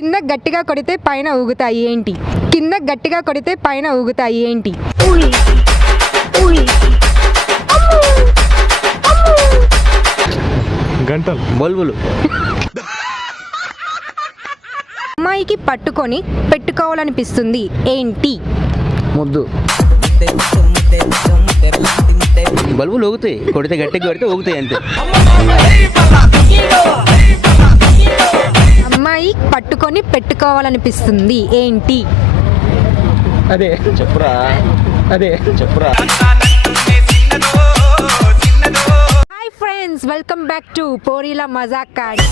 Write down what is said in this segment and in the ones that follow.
కింద గట్టిగా కొడితే పైన ఊగుతాయి ఏంటి? కింద గట్టిగా కొడితే పైన ఊగుతాయి ఏంటి? గంటలు, బల్బులు. అమ్మాయికి పట్టుకొని పెట్టుకోవాలనిపిస్తుంది ఏంటి? ముద్దు. బల్బులు ఊగుతాయి, కొడితే గట్టిగా కొడితే ఊగుతాయి అంతే. అమ్మాయి పట్టుకొని పెట్టుకోవాలనిపిస్తుంది ఏంటి? అదే చెప్పురా, అదే చెప్పురా. Hi friends, welcome back to పోరీలా మజాక్ కార్డ్.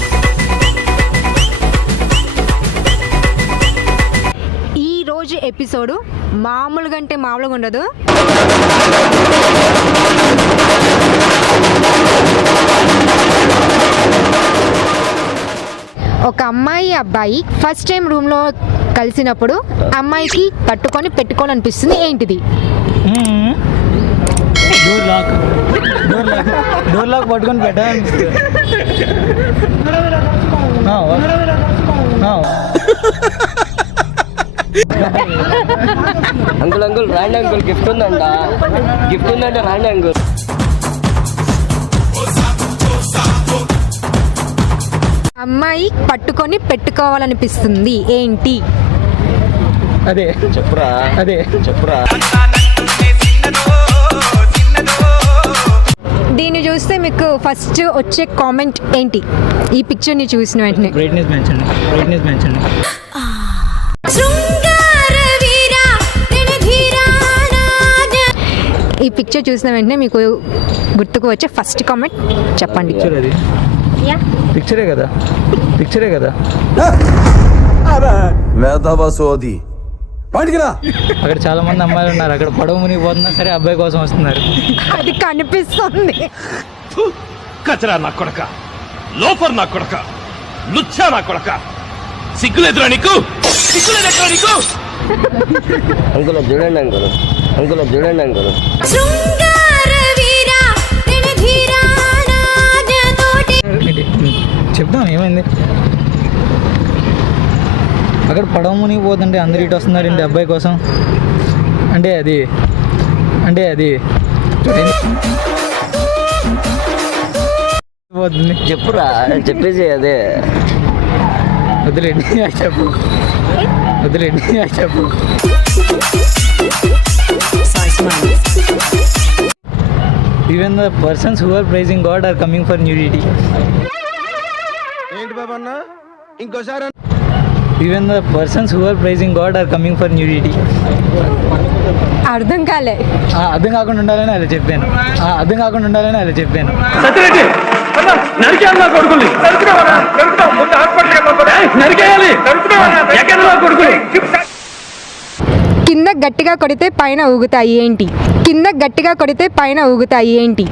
ఈ రోజు ఎపిసోడ్ మామూలుగా అంటే మామూలుగా ఉండదు. ఒక అమ్మాయి అబ్బాయి ఫస్ట్ టైం రూమ్లో కలిసినప్పుడు అమ్మాయికి పట్టుకొని పెట్టుకోవాలనిపిస్తుంది ఏంటిది? డోర్ లాక్ పట్టుకొని పెట్టాలనిపిస్తుంది. అంకుల్ అంకుల్ రాండి అంకుల్, గిఫ్ట్ ఉందంట రాండి అంకుల్. అమ్మాయి పట్టుకొని పెట్టుకోవాలనిపిస్తుంది ఏంటి? అదే చెప్పురా, అదే చెప్పురా. దీన్ని చూస్తే మీకు ఫస్ట్ వచ్చే కామెంట్ ఏంటి? ఈ పిక్చర్ని చూసిన వెంటనే బ్రైట్నెస్ పెంచండి. ఈ పిక్చర్ చూసిన వెంటనే మీకు గుర్తుకు వచ్చే ఫస్ట్ కామెంట్ చెప్పండి. పిక్చర్ అది పిక్చరే కదా. మేధావసోది పాటికిరా. అక్కడ చాలా మంది అమ్మాయిలు ఉన్నారు, అక్కడ పడవ మునిగిపోతున్నా సరే అబ్బాయి కోసం వస్తున్నారు. అది కనిపిస్తుంది. కచరా నా కొడక, లోఫర్ నా కొడక, లుచ్చా నా కొడక, సిగ్గులేదురా నీకు? అంకుల్ చూడండి అంకుల్. చెప్తాం ఏమైంది. అక్కడ పడవ మునిగిపోతుంటే అందరు ఇటు వస్తున్నారు ఏంటి అబ్బాయి కోసం? అంటే అది పోతుంది. చెప్పురా, చెప్పేసి అదే. వదిలేండి చెప్పు. Even the persons who are praising God are coming for nudity. ఏంటి బాబన్న ఇంకోసారి? Even the persons who are praising God are coming for nudity. అర్థం కాలే. అర్థం కాకుండా ఉండాలని అలా చెప్పాను. కింద గట్టిగా కొడితే పైన ఊగుతాయి ఏంటి? కింద గట్టిగా కొడితే పైన ఊగుతాయి ఏంటి?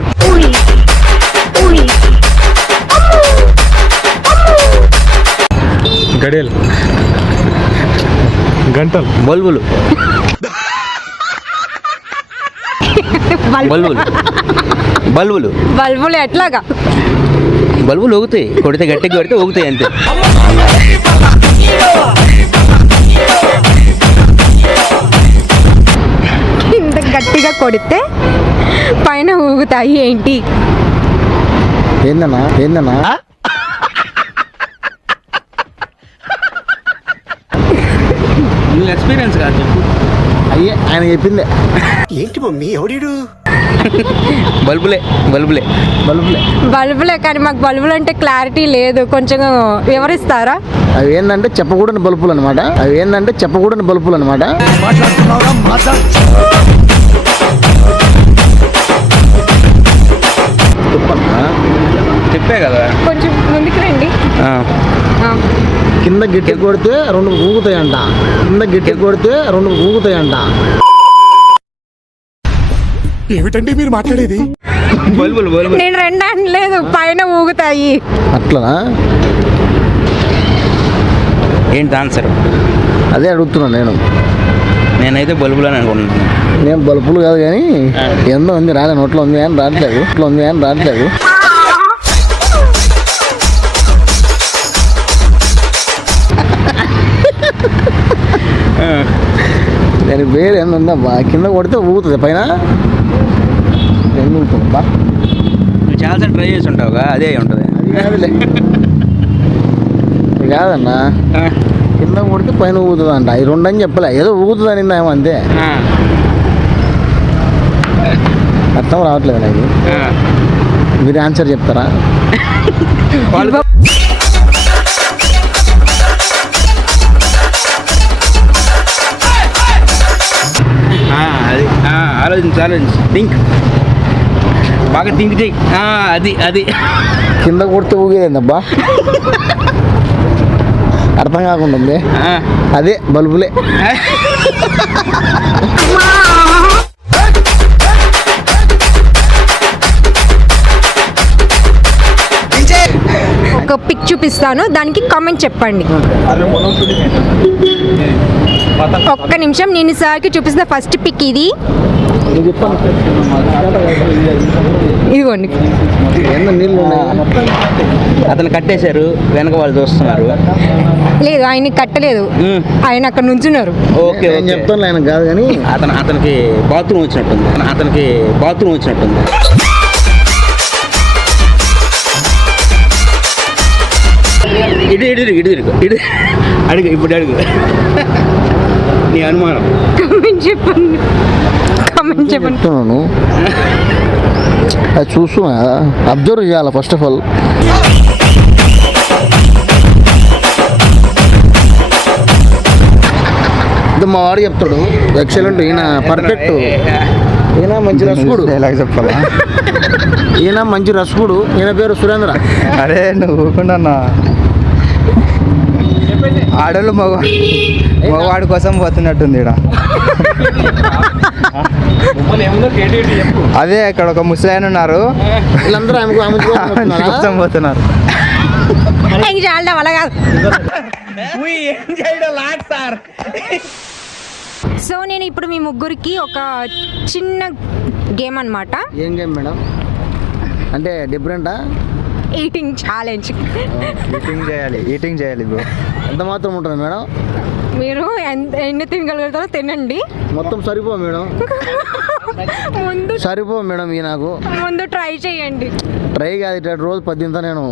గడియలు, గంటలు, బల్బులు. బల్బులు ఎట్లాగా? బల్బులు ఊగుతాయి, కొడితే గట్టిగా కొడితే ఊగుతాయి అంతే. కింద గట్టిగా కొడితే పైన ఊగుతాయి ఏంటి? ఏందన్నా? ఎక్స్పీరియన్స్ కాదు చెప్పు. అయ్యే ఆయన చెప్పిందే. ఏంటి మమ్మీ ఎవడీడు? బల్బులే. బల్బులే, కానీ మాకు బల్బులు అంటే క్లారిటీ లేదు, కొంచెం వివరిస్తారా? అవి ఏంటంటే చెప్పకూడని బల్బులు అనమాట. చెప్పే కదా. కొంచెం ముందుకు రండి. కింద గట్టి కొడితే రెండు ఊగుతాయంట. ఏమిటండి మీరు మాట్లాడేది? బల్బులు. నేను రెండు అనలేదు, పైన ఊగుతాయి. అట్లా ఏంటి ఆన్సర్? అదే అడుగుతున్నాను నేనైతే బల్బులు అని అనుకుంటున్నాను. నేను బల్బులు కాదు కానీ ఎంతో ఉంది రాలే, నోట్లో ఉంది అని రావట్లేదు. దాని పేరు ఏందమ్మా, కింద కొడితే ఊగుతుంది పైన ఊగుతుందమ్మా. నువ్వు చాలాసార్లు ట్రై చేసి ఉంటావుగా, అదే ఉంటుంది. అది కాదులే, అది కాదన్నా, కింద కొడితే పైన ఊగుతుంది అంట. ఈ రెండు అని చెప్పలే, ఏదో ఊగుతుంది అని ఏమో అంతే. అర్థం రావట్లేదు నాకు. మీరు ఆన్సర్ చెప్తారా? అది ఆలోచించి థింక్, బాగా థింక్ చెయ్యి. అది అది కింద కొడితే ఊగేదేందబ్బా, అర్థం కాకుండా ఉంది. అదే బల్బులే. ఒక పిక్ చూపిస్తాను, దానికి కామెంట్ చెప్పండి. ఒక్క నిమిషం, నేను సార్కి చూపిస్తా. ఫస్ట్ పిక్ ఇది, ఇదిగోండి. నీళ్ళు ఉన్నాయి. అతను కట్టేశారు, వెనక వాళ్ళు చూస్తున్నారు. లేదు, ఆయన కట్టలేదు, ఆయన అక్కడ నుంచున్నారు. ఓకే, నేను చెప్తాను ఆయన కాదు కానీ అతనికి బాత్రూమ్ వచ్చినట్టుంది. ఇటు అడుగు, ఇప్పుడు అడుగు. నీ అనుమానం. కామెంట్ చెప్పండి. చెప్తున్నాను, అది చూస్తున్నా, అబ్జర్వ్ చేయాలి ఫస్ట్ ఆఫ్ ఆల్. మా వాడు చెప్తాడు ఎక్సలెంట్, ఈయన పర్ఫెక్ట్, ఈయన మంచి రసకుడు. డైలాగ్ చెప్పాలా? ఈయన మంచి రసకుడు, ఈయన పేరు సురేంద్ర. అరే నువ్వు ఊరుకుండా ఆడోళ్ళు మగవాడి కోసం పోతున్నట్టుంది ఇక్కడ. అదే ఇక్కడ ఒక ముసలాయన ఉన్నారు, వీళ్ళందరూ ఆమె కోసం పోతున్నారు. చాలా అలా కాదు. సో నేను ఇప్పుడు మీ ముగ్గురికి ఒక చిన్న గేమ్ అన్నమాట. ఏం గేమ్ మేడం? అంటే డిఫరెంటా? Eating challenge. ఈటింగ్ చేయాలి బ్రో. ఎంత మాత్రం ఉంటుంది మేడం? మీరు ఎన్ని తినగలుగుతారో తినండి. మొత్తం సరిపో మేడం, ముందు సరిపో మేడం. ఈ నాకు ముందు ట్రై చేయండి. ట్రై కాదు, ఇట్లా రోజు 10 తింటా నేను.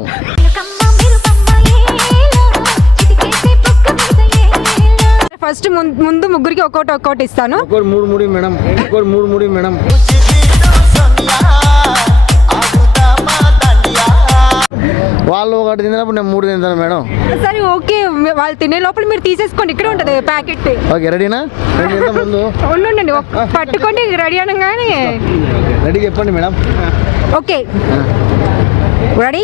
ఫస్ట్ ముందు ముగ్గురికి ఒక్కొక్కటి ఇస్తాను. ఒకటి 3 మేడం, ఒకటి 3 మేడం. వాళ్ళు ఒకటి తిన్నప్పుడు నేను 3 తింటాను మేడం. సరే ఓకే, వాళ్ళు తినే లోపల మీరు తీసేసుకోండి, ఇక్కడ ఉంటుంది ప్యాకెట్. ఓకే, రెడీనా? ముందు ఉండండి, పట్టుకోండి, రెడీ అనగానే రెడీ చెప్పండి మేడం. Okay, ready?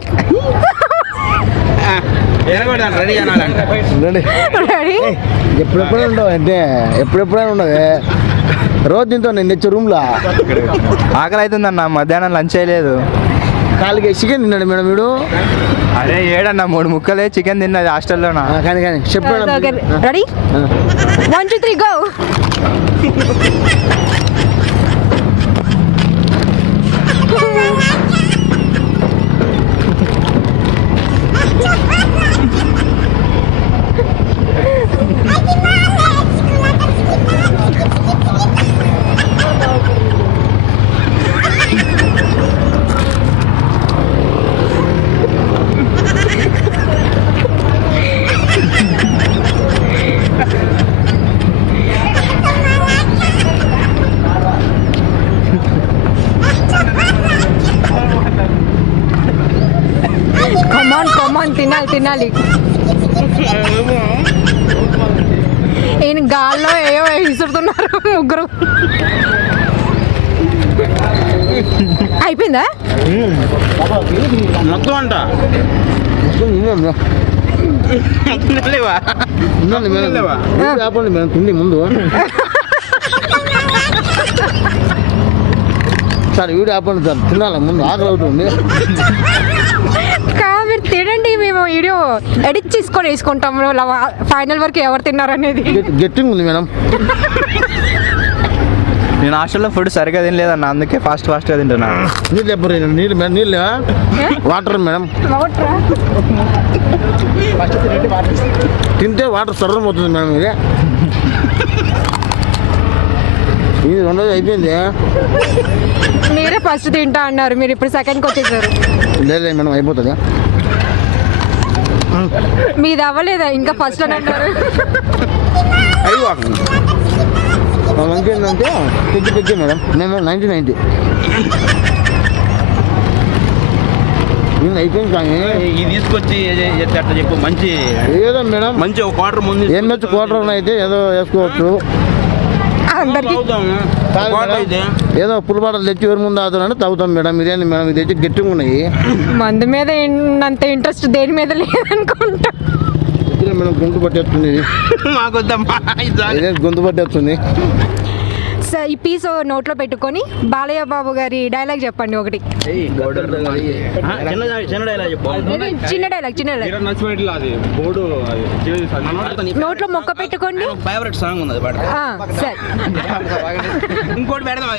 రెడీ అనాలంట. రెడీ. రెడీ? ఎప్పుడెప్పుడైనా ఉండవు అంటే, ఎప్పుడెప్పుడైనా ఉండవు. రోజు తింటాను నేను తెచ్చే రూమ్లో. ఆకలి అవుతుందన్న, మధ్యాహ్నం లంచ్ చేయలేదు. కాలికి చికెన్ తిన్నాడు మేడం వీడు. అరే ఏడన్నా 3 ముక్కలే చికెన్ తిన్నది హాస్టల్లోనా. కానీ చెప్పాడు. రెడీ? 1 2 3 గో. కమాన్ తినాలి. ఈయన గాల్లో ఏవో విసురుతున్నారు ముగ్గురు. అయిపోయిందా? మొత్తం అంట ఆపండి మేడం, తిండి ముందు. సార్ వీడియో ఆపండి సార్, తినాలి ముందు, ఆకలి అవుతుంది. మీరు తినండి, మేము వీడియో ఎడిట్ చేసుకొని వేసుకుంటాం ఫైనల్ వరకు ఎవరు తిన్నారు అనేది. గట్టింగ్ ఉంది మేడం. నేను హాస్టల్లో ఫుడ్ సరిగా తినలేదన్న, అందుకే ఫాస్ట్గా తింటున్నా. నీళ్ళు ఎప్పుడు నీళ్ళు వాటర్ మేడం. తింటే వాటర్ సర్వం అవుతుంది మేడం. ఇది ఇది రెండోది అయిపోయింది. మీరే ఫస్ట్ తింటా అన్నారు, మీరు ఇప్పుడు సెకండ్కి వచ్చేసారు. లేదు మేడం అయిపోతుంది. మీది అవ్వలేదా ఇంకా ఫస్ట్ అని అన్నారు. అయ్యో మంచి ఏంటంటే పెద్ద మేడం నేను 90 నేను అయిపోయింది కానీ ఇది తీసుకొచ్చి అట్లా చెప్పు. మంచి ఏదో మేడం మంచి ఒక క్వార్టర్ ముందు ఎంహెచ్ క్వార్టర్ అయితే ఏదో వేసుకోవచ్చు. అందరికి ఏదో పులిపాటలు తెచ్చి ఎవరి ముందు ఆగుతానంటే తాగుతాం మేడం. ఇదేంటి మేడం ఇది తెచ్చి గట్టిగా ఉన్నాయి. మందు మీద అంత ఇంట్రెస్ట్ దేని మీద లేదనుకుంటా. మేడం గొంతు పట్టేస్తుంది ఇది. మాకొద్దమ్మా ఇదే గొంతు పట్టేస్తుంది. ఈ పీస్ నోట్లో పెట్టుకొని బాలయ్య బాబు గారి డైలాగ్ చెప్పండి ఒకటి. చిన్న డైలాగ్ చెప్పు. చిన్న డైలాగ్ నోట్లో మొక్క పెట్టుకోండి. ఫేవరెట్ సాంగ్ ఉంది అది పాట. సరే ఇంకోటి పెడదాం.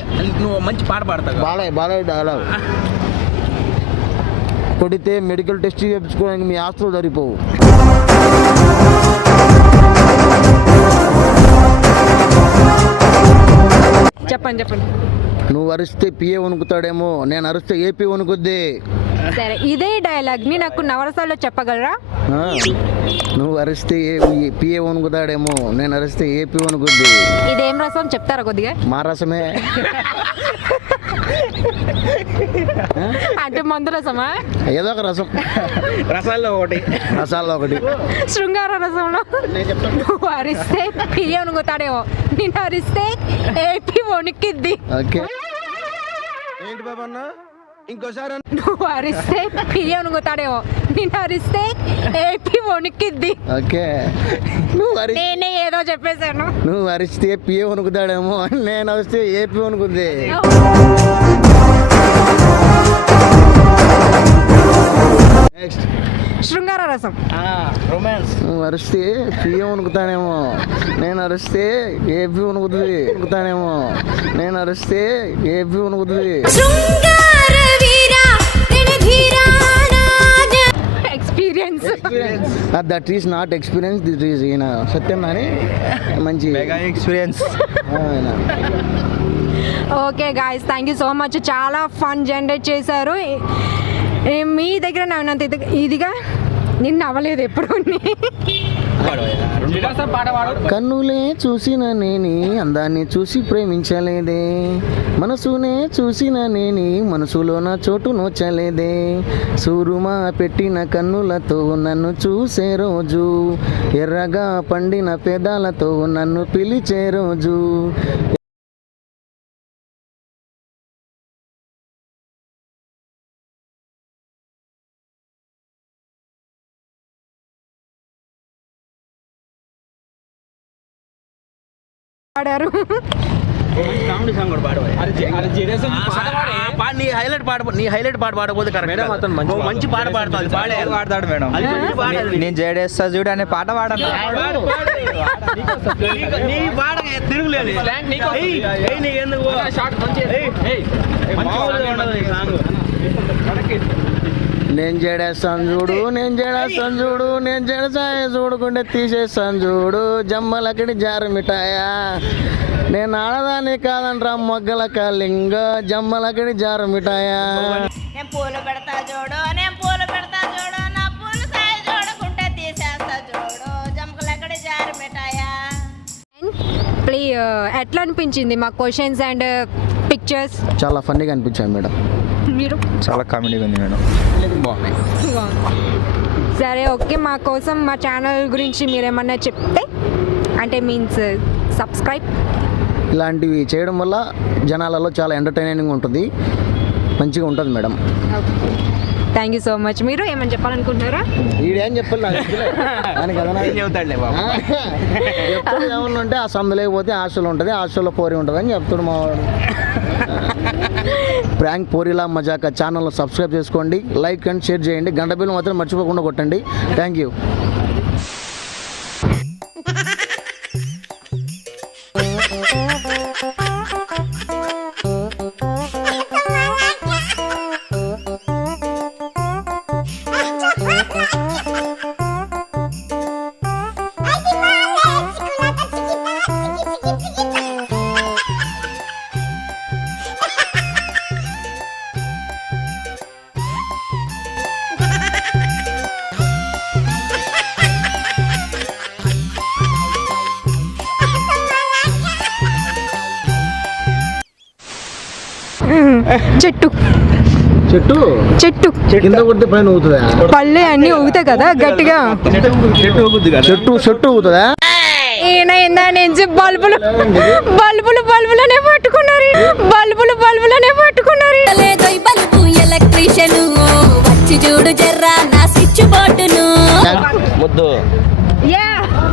నువ్వు మంచి పాట పాడతావు. బాలయ్య డైలాగ్ కొడితే మెడికల్ టెస్ట్ చేయించుకోవడానికి మీ ఆస్తులు సరిపోవు. చెప్పండి. నువ్వు అరిస్తే పిఏ వణుకుతాడేమో, నేను అరిస్తే ఏపీ వణుకుద్ది. సరే ఇదే డైలాగ్ ని నాకు నవరసాల్లో చెప్పగలరా? నువ్వు అరిస్తే పిఏ వణుకుతాడేమో, నేను అరిస్తే ఏపీ వణుకుద్ది. ఇదేం రసం చెప్తారా కొద్దిగా? మా రసమే. అంటే మందు రసమా? ఏదో ఒక రసం. రసాల్లో ఒకటి శృంగార రసంలో నువ్వు అరిస్తే పియ్య వణుకుతాడేమో, నేను అరిస్తే ఏపీ వణికిద్ది. ఓకే ఏంటి బాబా అన్న ఇంకోసారి నువ్వు అరిస్తే పియ్య వణుకుతాడేమో, నేను అరిస్తే ఏపీ వణికిద్ది. ఓకే నేనే ఏదో చెప్పేశాను. నువ్వు అరిస్తే పిఏ వణుకుతాడేమో, నేను అరిస్తే ఏపీ వణుకుద్ది. నెక్స్ట్ శృంగార రసం. రొమాన్స్. నువ్వు అరిస్తే పిఏ వణుకుతాడేమో, నేను అరిస్తే ఏపీ వణుకుతుంది. వణుకుతాడేమో, నేను అరిస్తే ఏపీ వణుకుతుంది. Experience. That is not experience, this is ఈయన సత్యం అని మంచి experience. Okay guys, thank you so much. చాలా ఫన్ జనరేట్ చేశారు. మీ దగ్గర నవ్వినంత ఇదిగా నిన్న అవ్వలేదు ఎప్పుడు. కన్నులే చూసిన నేని అందాన్ని చూసి ప్రేమించలేదే, మనసునే చూసిన నేని మనసులో నా చోటు నోచలేదే, సూరుమా పెట్టిన కన్నులతో నన్ను చూసే రోజు, ఎర్రగా పండిన పెదాలతో నన్ను పిలిచే రోజు. పాడారు. కామెడీ సాంగ్ కూడా పాడవాలి. నీ హైలైట్ పాట పాడకపోతే కరెక్ట్. మంచి పాట పాడతావు. పాడతాడు మేడం. నేను జేడేస్తా చూడు అనే పాట పాడను. నీ పాట తిరుగులేదు. నేను చేడేస్తాను చూడు, నేను చేడేస్తాను చూడు, నేను చేడసాయ చూడుకుంటే తీసేస్తాను చూడు, జమ్మలక్కడి జారు మిఠాయా, నేను ఆడదాన్ని కాదంట్రా మొగ్గల కాలింగ, జమ్మలక్కడి జారు మిఠాయా. నేను పూలు పెడతా చూడు, నేను పూలు పెడతా చూడు, నా పూలు సాయి చూడకుంటే తీసేస్తా చూడు, జమ్మలక్కడి జారు మిఠాయా. ఎట్లా అనిపించింది మా క్వశ్చన్స్ అండ్ పిక్చర్స్? చాలా ఫన్నీగా అనిపించాయి మేడం. మీరు చాలా కామెడీగా ఉంది మేడం. బాగున్నాయి. సరే ఓకే, మా కోసం మా ఛానల్ గురించి మీరేమన్నా చెప్తే, అంటే మీన్స్ సబ్స్క్రైబ్ ఇలాంటివి చేయడం వల్ల జనాలలో చాలా ఎంటర్టైనింగ్ ఉంటుంది, మంచిగా ఉంటుంది madam. Thank you so much. మీరు ఏమని చెప్పాలనుకుంటున్నారా? ఈడేం చెప్పాలి ఏమన్నా ఉంటే ఆ సందు లేకపోతే హాస్టల్ ఉంటుంది, హాస్టల్లో పోరి ఉంటుంది అని చెప్తాడు మావాడు. ప్రాంక్ పోరిలా మజాకా ఛానల్ను సబ్స్క్రైబ్ చేసుకోండి, లైక్ అండ్ షేర్ చేయండి, గంట బిల్లు మాత్రం మర్చిపోకుండా కొట్టండి. Thank you. చెట్టు చెట్టు చెట్టు కింద కొడితే పైన ఊగుతుందా? పళ్ళు అన్నీ ఊగుతాయి కదా గట్టిగా. చెట్టు ఊగుతుందా? ఈయన ఇందా నుంచి బల్బులనే పట్టుకున్నారు. బల్బులనే పట్టుకున్నారు. బల్బు ఎలక్ట్రీషియన్ వచ్చి చూడు జర్రా నా స్విచ్ బోర్డును. ముద్దు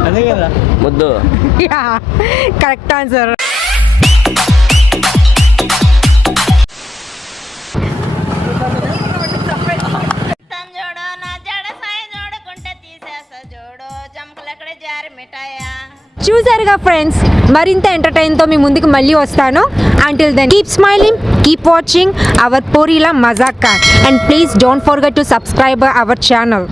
అదే కదా. ముద్దు కరెక్ట్ ఆన్సర్. చూడు నా జడ సాయి చూడకుంటే తీసేస్తా చూడు జంపలెక్కడ జారి మిఠాయా. చూసారుగా ఫ్రెండ్స్, మరింత ఎంటర్టైన్తో మీ ముందుకు మళ్ళీ వస్తాను. Until then keep smiling, keep watching our పోరీలా మజాకా, and please don't forget to subscribe our channel.